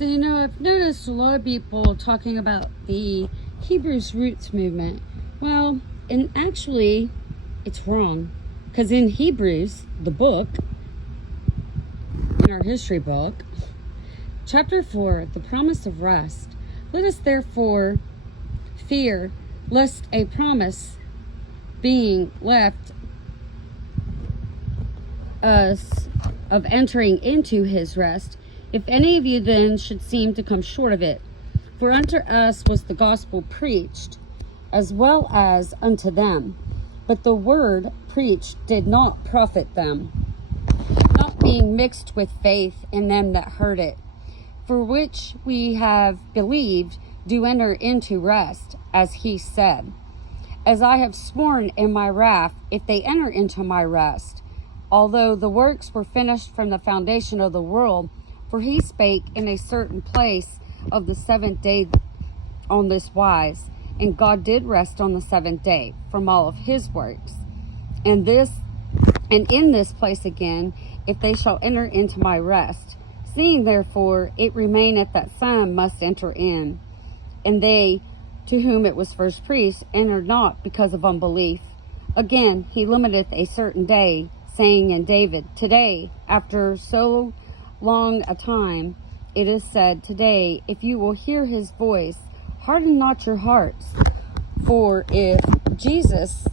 So, I've noticed a lot of people talking about the Hebrews roots movement. Well, and actually, it's wrong. Because in Hebrews, the book, in our history book, chapter 4, the promise of rest, let us therefore fear lest a promise being left us of entering into his rest, if any of you then should seem to come short of it. For unto us was the gospel preached, as well as unto them. But the word preached did not profit them, not being mixed with faith in them that heard it. For which we have believed do enter into rest, as he said, as I have sworn in my wrath, if they enter into my rest, although the works were finished from the foundation of the world. For he spake in a certain place of the seventh day on this wise, and God did rest on the seventh day from all of his works. And in this place again, if they shall enter into my rest, seeing therefore it remaineth that some must enter in, and they to whom it was first preached entered not because of unbelief. Again, he limiteth a certain day, saying in David, today, after so long a time, it is said, today, if you will hear his voice, harden not your hearts. For if Jesus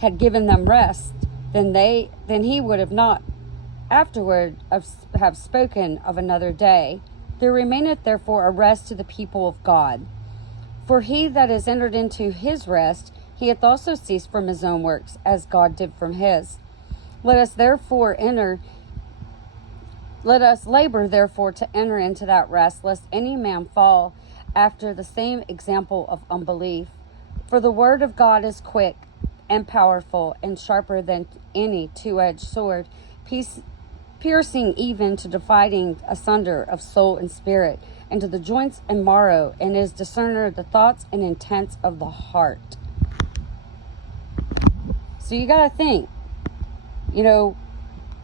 had given them rest, then he would have not afterward have spoken of another day. There remaineth therefore a rest to the people of God. For he that is entered into his rest, he hath also ceased from his own works, as God did from his. Let us labor therefore to enter into that rest, lest any man fall after the same example of unbelief. For the word of God is quick and powerful, and sharper than any two-edged sword, piercing even to dividing asunder of soul and spirit, and to the joints and marrow, and is discerner of the thoughts and intents of the heart. So you got to think,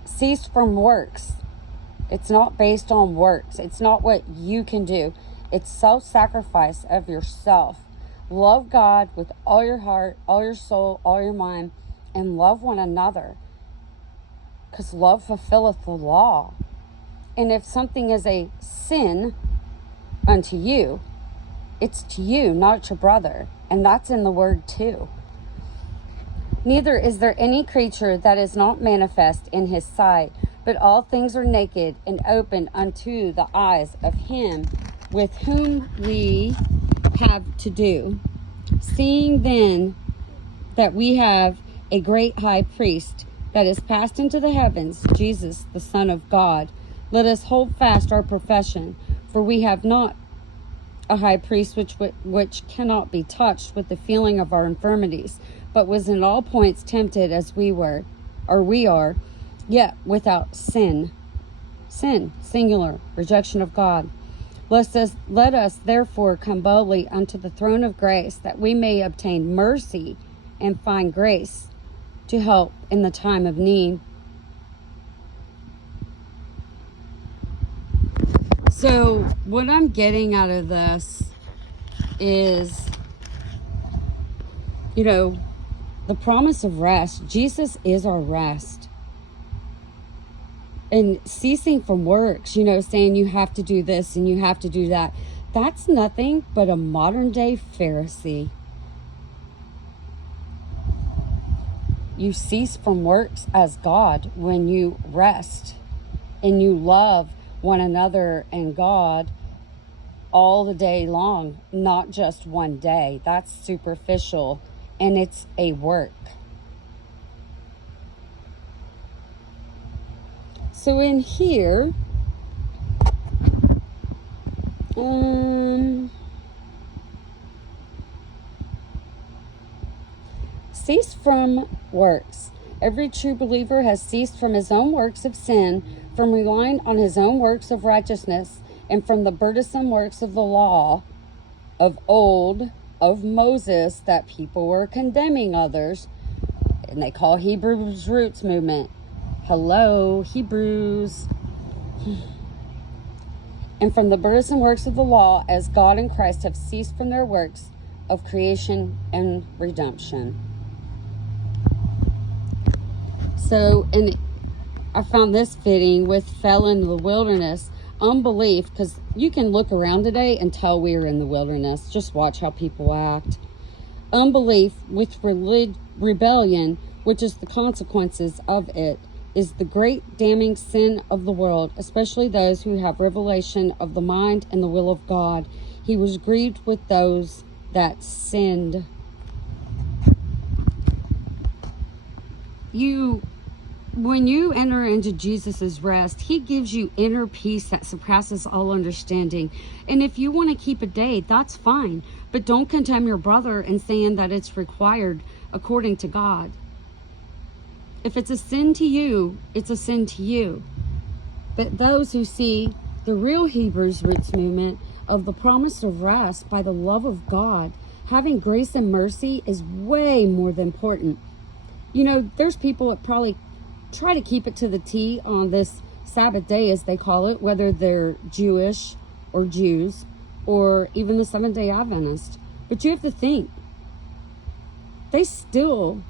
cease from works. It's not based on works. It's not what you can do. It's self-sacrifice of yourself. Love God with all your heart, all your soul, all your mind, and love one another. Because love fulfilleth the law. And if something is a sin unto you, it's to you, not your brother. And that's in the word too. Neither is there any creature that is not manifest in his sight, but all things are naked and open unto the eyes of him with whom we have to do. Seeing then that we have a great high priest that is passed into the heavens, Jesus, the Son of God, let us hold fast our profession, for we have not a high priest which cannot be touched with the feeling of our infirmities, but was in all points tempted as we are, yet without sin. Sin, singular, rejection of God. Let us therefore come boldly unto the throne of grace, that we may obtain mercy and find grace to help in the time of need. So what I'm getting out of this is, the promise of rest. Jesus is our rest. And ceasing from works, saying you have to do this and you have to do that. That's nothing but a modern day Pharisee. You cease from works as God when you rest and you love one another and God all the day long, not just one day. That's superficial and it's a work. So in here, cease from works. Every true believer has ceased from his own works of sin, from relying on his own works of righteousness, and from the burdensome works of the law of old, of Moses, that people were condemning others, and they call Hebrews roots movement. Hello, Hebrews. and from the burdensome works of the law, as God and Christ have ceased from their works of creation and redemption. So, and I found this fitting with fell into the wilderness. Unbelief, because you can look around today and tell we are in the wilderness. Just watch how people act. Unbelief with rebellion, which is the consequences of it, is the great damning sin of the world, especially those who have revelation of the mind and the will of God. He was grieved with those that sinned. When you enter into Jesus's rest, he gives you inner peace that surpasses all understanding. And if you want to keep a day, that's fine. But don't condemn your brother in saying that it's required according to God. If it's a sin to you, it's a sin to you. But those who see the real Hebrews roots movement of the promise of rest by the love of God, having grace and mercy is way more than important. You know, there's people that probably try to keep it to the T on this Sabbath day, as they call it, whether they're Jewish or Jews or even the Seventh-day Adventist. But you have to think, they still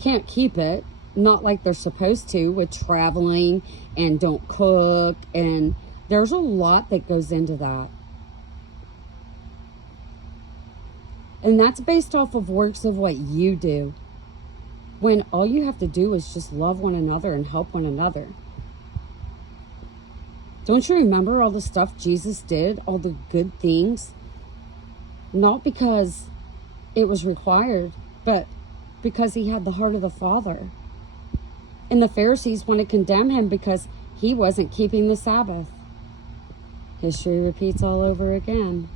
can't keep it, not like they're supposed to, with traveling and don't cook, and there's a lot that goes into that. And that's based off of works of what you do, when all you have to do is just love one another and help one another. Don't you remember all the stuff Jesus did, all the good things? Not because it was required, but because he had the heart of the Father. And the Pharisees want to condemn him because he wasn't keeping the Sabbath. History repeats all over again.